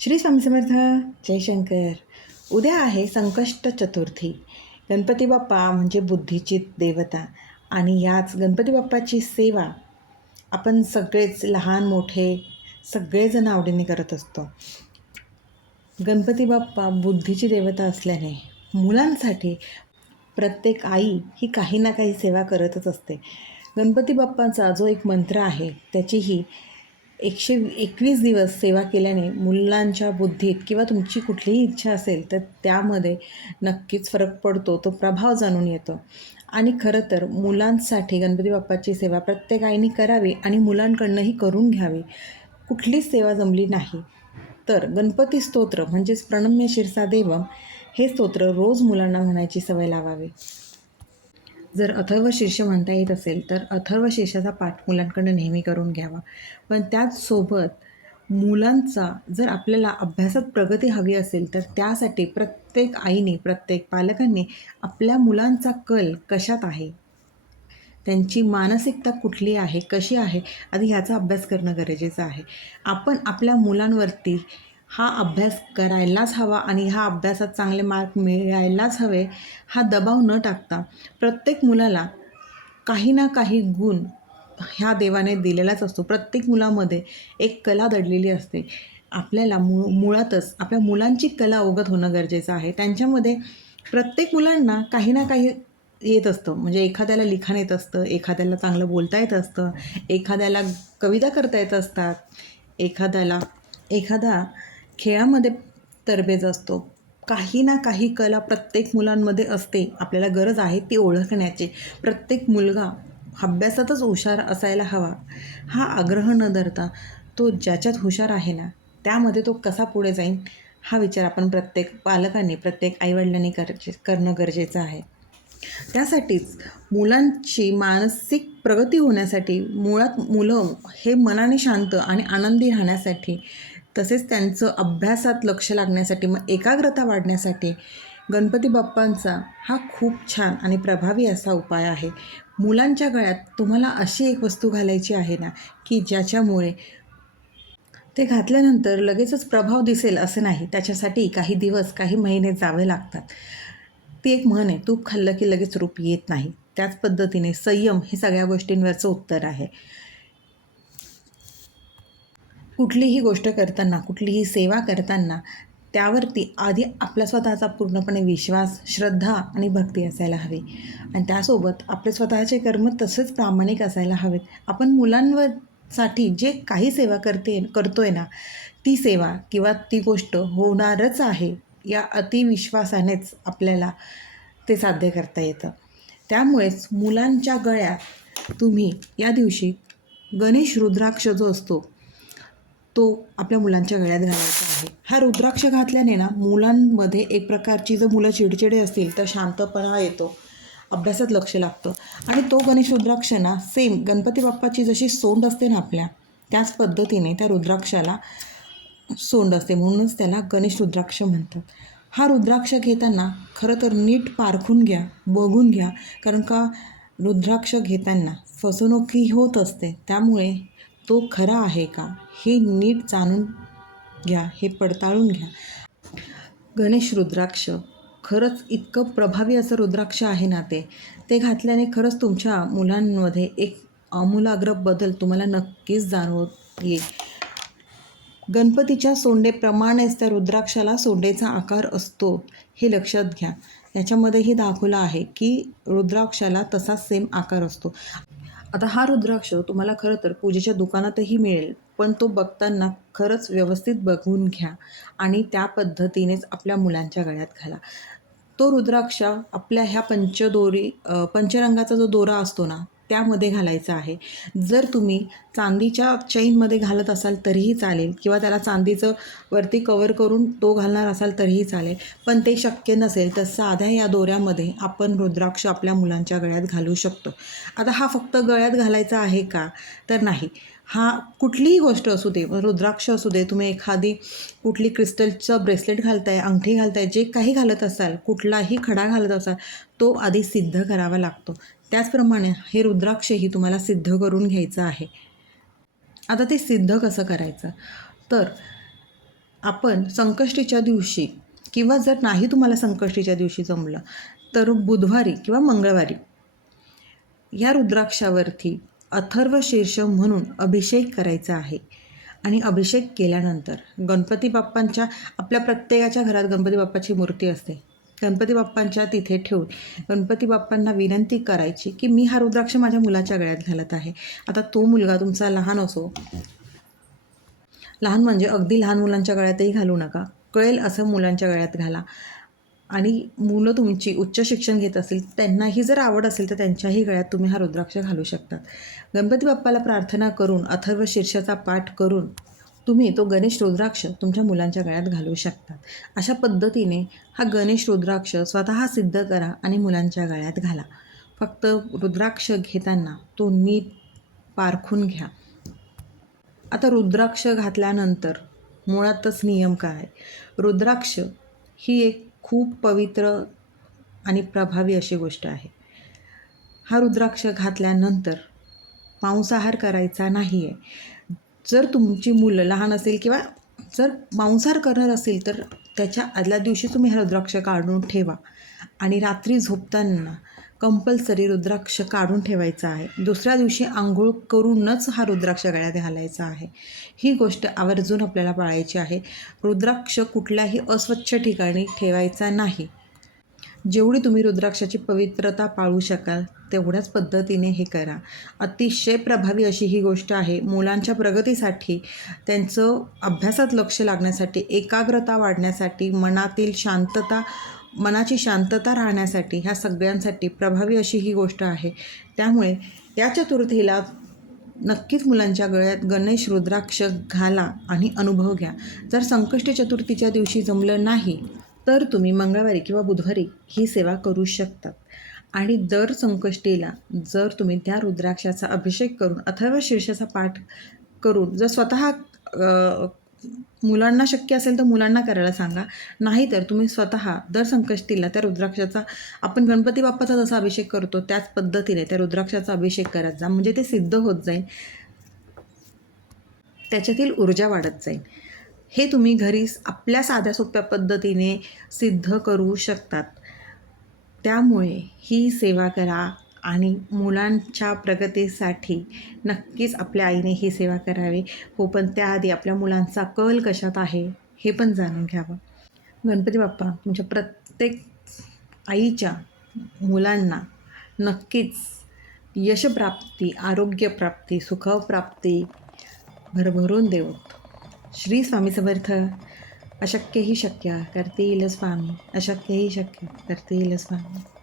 श्री स्वामी समर्थ. जयशंकर. उद्या आहे संकष्ट चतुर्थी. गणपती बाप्पा म्हणजे बुद्धीची देवता आणि याच गणपती बाप्पाची सेवा आपण सगळेच लहान मोठे सगळेजण आवडीने करत असतो. गणपती बाप्पा बुद्धीची देवता असल्याने मुलांसाठी प्रत्येक आई ही काही ना काही सेवा करतच असते. गणपती बाप्पाचा जो एक मंत्र आहे त्याचीही 121 दिवस सेवा केल्याने मुलांच्या बुद्धीत किंवा तुमची कुठलीही इच्छा असेल तर त्यामध्ये नक्कीच फरक पडतो, तो प्रभाव जाणून येतो. आणि खरं तर मुलांसाठी गणपती बाप्पाची सेवा प्रत्येक आईने करावी आणि मुलांकडनंही करून घ्यावी. कुठलीच सेवा जमली नाही तर गणपती स्तोत्र म्हणजेच प्रणम्य शिरसा देवम हे स्तोत्र रोज मुलांना म्हणायची सवय लावावी. जर अथर्व शीर्ष म्हणता येत असेल तर अथर्व शीर्षाचा पाठ मुलांकडून नेहमी करून घ्यावा. पण त्याचसोबत मुलांचा जर आपल्याला अभ्यासात प्रगती हवी असेल तर त्यासाठी प्रत्येक आईने प्रत्येक पालकांनी आपल्या मुलांचा कल कशात आहे, त्यांची मानसिकता कुठली आहे, कशी आहे, आधी ह्याचा अभ्यास करणं गरजेचं आहे. आपण आपल्या मुलांवरती हा अभ्यास करायलाच हवा आणि ह्या अभ्यासात चांगले मार्क मिळायलाच हवे हा दबाव न टाकता प्रत्येक मुलाला काही ना काही गुण ह्या देवाने दिलेलाच असतो. प्रत्येक मुलामध्ये एक कला दडलेली असते. आपल्याला मुळातच आपल्या मुलांची कला अवगत होणं गरजेचं आहे. त्यांच्यामध्ये प्रत्येक मुलांना काही ना काही येत असतं. म्हणजे एखाद्याला लिखाण येत असतं, एखाद्याला चांगलं बोलता येत असतं, एखाद्याला कविता करता येत असतात, एखादा खेळामध्ये तरबेज असतो. काही ना काही कला प्रत्येक मुलांमध्ये असते. आपल्याला गरज आहे ती ओळखण्याची. प्रत्येक मुलगा अभ्यासातच हुशार असायला हवा हा आग्रह न धरता तो ज्याच्यात हुशार आहे ना त्यामध्ये तो कसा पुढे जाईल हा विचार आपण प्रत्येक पालकांनी प्रत्येक आईवडिलांनी करणं गरजेचं आहे. त्यासाठीच मुलांची मानसिक प्रगती होण्यासाठी मुळात मुलं हे मनाने शांत आणि आनंदी राहण्यासाठी तसेच त्यांचं अभ्यासात लक्ष लागण्यासाठी मग एकाग्रता वाढण्यासाठी गणपती बाप्पांचा हा खूप छान आणि प्रभावी असा उपाय आहे. मुलांच्या गळ्यात तुम्हाला अशी एक वस्तू घालायची आहे ना की ज्याच्यामुळे ते घातल्यानंतर लगेचच प्रभाव दिसेल असं नाही. त्याच्यासाठी काही दिवस काही महिने जावे लागतात. ती एक म्हण आहे, तूप खाल्लं की लगेच रूप येत नाही. त्याच पद्धतीने संयम हे सगळ्या गोष्टींवरचं उत्तर आहे. कुठलीही गोष्ट करताना कुठलीही सेवा करताना त्यावरती आधी आपला स्वतःचा पूर्णपणे विश्वास, श्रद्धा आणि भक्ती असायला हवी आणि त्यासोबत आपले स्वतःचे कर्म तसेच प्रामाणिक असायला हवेत. आपण मुलांसाठी जे काही सेवा करतोय ना ती सेवा किंवा ती गोष्ट होणारच आहे या अतिविश्वासानेच आपल्याला ते साध्य करता येतं. त्यामुळेच मुलांच्या गळ्यात तुम्ही या दिवशी गणेश रुद्राक्ष जो असतो तो आपल्या मुलांच्या गळ्यात घालायचा आहे. हा रुद्राक्ष घातल्याने ना मुलांमध्ये एक प्रकारची जर मुलं चिडचिडे असतील तर शांतपणा येतो, अभ्यासात लक्ष लागतं आणि तो गणेश रुद्राक्ष ना सेम गणपती बाप्पाची जशी सोंड असते ना आपल्या त्याच पद्धतीने त्या रुद्राक्षाला सोंड असते, म्हणूनच त्याला गणेश रुद्राक्ष म्हणतात. हा रुद्राक्ष घेताना खरं तर नीट पारखून घ्या, बघून घ्या, कारण का रुद्राक्ष घेताना फसवणूकी होत असते. त्यामुळे तो खरा आहे का हे नीट जाणून घ्या, हे पडताळून घ्या. गणेश रुद्राक्ष खरंच इतकं प्रभावी असं रुद्राक्ष आहे ना ते घातल्याने खरंच तुमच्या मुलांमध्ये एक आमूलाग्र बदल तुम्हाला नक्कीच जाणवत येईल. गणपतीच्या सोंडेप्रमाणेच त्या रुद्राक्षाला सोंडेचा आकार असतो हे लक्षात घ्या. याच्यामध्येही दाखवलं आहे की रुद्राक्षाला तसा सेम आकार असतो. आता हा रुद्राक्ष तुम्हाला खरं तर पूजेच्या दुकानातही मिळेल, पण तो बघताना खरंच व्यवस्थित बघून घ्या आणि त्या पद्धतीनेच आपल्या मुलांच्या गळ्यात घाला. तो रुद्राक्ष आपल्या ह्या पंचरंगाचा जो दोरा असतो ना त्यामध्ये घालायचा आहे. जर तुम्ही चांदीच्या चैनमध्ये घालत असाल तरीही चालेल किंवा त्याला चांदीचं वरती कवर करून तो घालणार असाल तरीही चालेल, पण ते शक्य नसेल तर साध्या या दोऱ्यामध्ये आपण रुद्राक्ष आपल्या मुलांच्या गळ्यात घालू शकतो. आता हा फक्त गळ्यात घालायचा आहे का तर नाही, हा कुठलीही गोष्ट असू दे, रुद्राक्ष असू दे, तुम्ही एखादी कुठली क्रिस्टलचं ब्रेसलेट घालताय, अंगठी घालताय, जे काही घालत असाल, कुठलाही खडा घालत असाल तो आधी सिद्ध करावा लागतो. त्याचप्रमाणे हे रुद्राक्षही तुम्हाला सिद्ध करून घ्यायचं आहे. आता ते सिद्ध कसं करायचं तर आपण संकष्टीच्या दिवशी किंवा जर नाही तुम्हाला संकष्टीच्या दिवशी जमलं तर बुधवारी किंवा मंगळवारी या रुद्राक्षावरती अथर्व शीर्ष म्हणून अभिषेक करायचा आहे. आणि अभिषेक केल्यानंतर गणपती बाप्पांच्या आपल्या प्रत्येकाच्या घरात गणपती बाप्पाची मूर्ती असते. गणपती बाप्पांच्या तिथे ठेवून गणपती बाप्पांना विनंती करायची की मी हा रुद्राक्ष माझ्या मुलाच्या गळ्यात घालत आहे. आता तो मुलगा तुमचा लहान असो, लहान म्हणजे अगदी लहान मुलांच्या गळ्यातही घालू नका, कळेल असं मुलांच्या गळ्यात घाला. आणि मुलं तुमची उच्च शिक्षण घेत असतील त्यांनाही जर आवड असेल तर त्यांच्याही गळ्यात तुम्ही हा रुद्राक्ष घालू शकतात. गणपती बाप्पाला प्रार्थना करून अथर्व शीर्षाचा पाठ करून तुम्ही तो गणेश रुद्राक्ष तुमच्या मुलांच्या गळ्यात घालू शकतात. अशा पद्धतीने हा गणेश रुद्राक्ष स्वतः सिद्ध करा आणि मुलांच्या गळ्यात घाला. फक्त रुद्राक्ष घेताना तो नीट पारखून घ्या. आता रुद्राक्ष घातल्यानंतर मुळातच नियम काय? रुद्राक्ष ही एक खूप पवित्र आणि प्रभावी अशी गोष्ट आहे. हा रुद्राक्ष घातल्यानंतर मांसाहार करायचा नाही आहे. जर तुमची मुलं लहान असेल किंवा जर मांसाहार करणार असेल तर त्याच्या आदल्या दिवशी तुम्ही हा रुद्राक्ष काढून ठेवा आणि रात्री झोपताना कंपल्सरी रुद्राक्ष काढून ठेवायचा आहे. दुसऱ्या दिवशी आंघोळ करूनच हा रुद्राक्ष गळ्यात घालायचा आहे. ही गोष्ट आवर्जून आपल्याला पाळायची आहे. रुद्राक्ष कुठल्याही अस्वच्छ ठिकाणी ठेवायचा नाही. जेवढी तुम्ही रुद्राक्षाची पवित्रता पाळू शकाल तेवढ्याच पद्धतीने हे करा. अतिशय प्रभावी अशी ही गोष्ट आहे. मुलांच्या प्रगतीसाठी, त्यांचं अभ्यासात लक्ष लागण्यासाठी, एकाग्रता वाढण्यासाठी, मनाची शांतता राहण्यासाठी, ह्या सगळ्यांसाठी प्रभावी अशी ही गोष्ट आहे. त्यामुळे या चतुर्थीला नक्कीच मुलांच्या गळ्यात गणेश रुद्राक्ष घाला आणि अनुभव घ्या. जर संकष्टी चतुर्थीच्या दिवशी जमलं नाही तर तुम्ही मंगळवारी किंवा बुधवारी ही सेवा करू शकतात. आणि दर संकष्टीला जर तुम्ही त्या रुद्राक्षाचा अभिषेक करून अथर्व शीर्षाचा पाठ करून जर स्वतः मुलांना शक्य असेल तर मुलांना करायला सांगा. नाहीतर तुम्ही स्वतः दर संकष्टीला त्या रुद्राक्षाचा, आपण गणपती बाप्पाचा जसा अभिषेक करतो त्याच पद्धतीने त्या रुद्राक्षाचा अभिषेक करत जा. म्हणजे ते सिद्ध होत जाईल, त्याच्यातील ऊर्जा वाढत जाईल. हे तुम्ही घरी आपल्या साध्या सोप्या पद्धतीने सिद्ध करू शकतात. त्यामुळे ही सेवा करा आणि मुलांच्या प्रगतीसाठी नक्कीच आपल्या आईने ही सेवा करावी. हो, पण त्याआधी आपल्या मुलांचा कल कशात आहे हे पण जाणून घ्यावं. गणपती बाप्पा तुमच्या प्रत्येक आईच्या मुलांना नक्कीच यशप्राप्ती, आरोग्यप्राप्ती, सुखप्राप्ती भरभरून देवोत. श्री स्वामी समर्थ. अशक्य ही शक्य करतील स्वामी, अशक्य ही शक्य करतील स्वामी.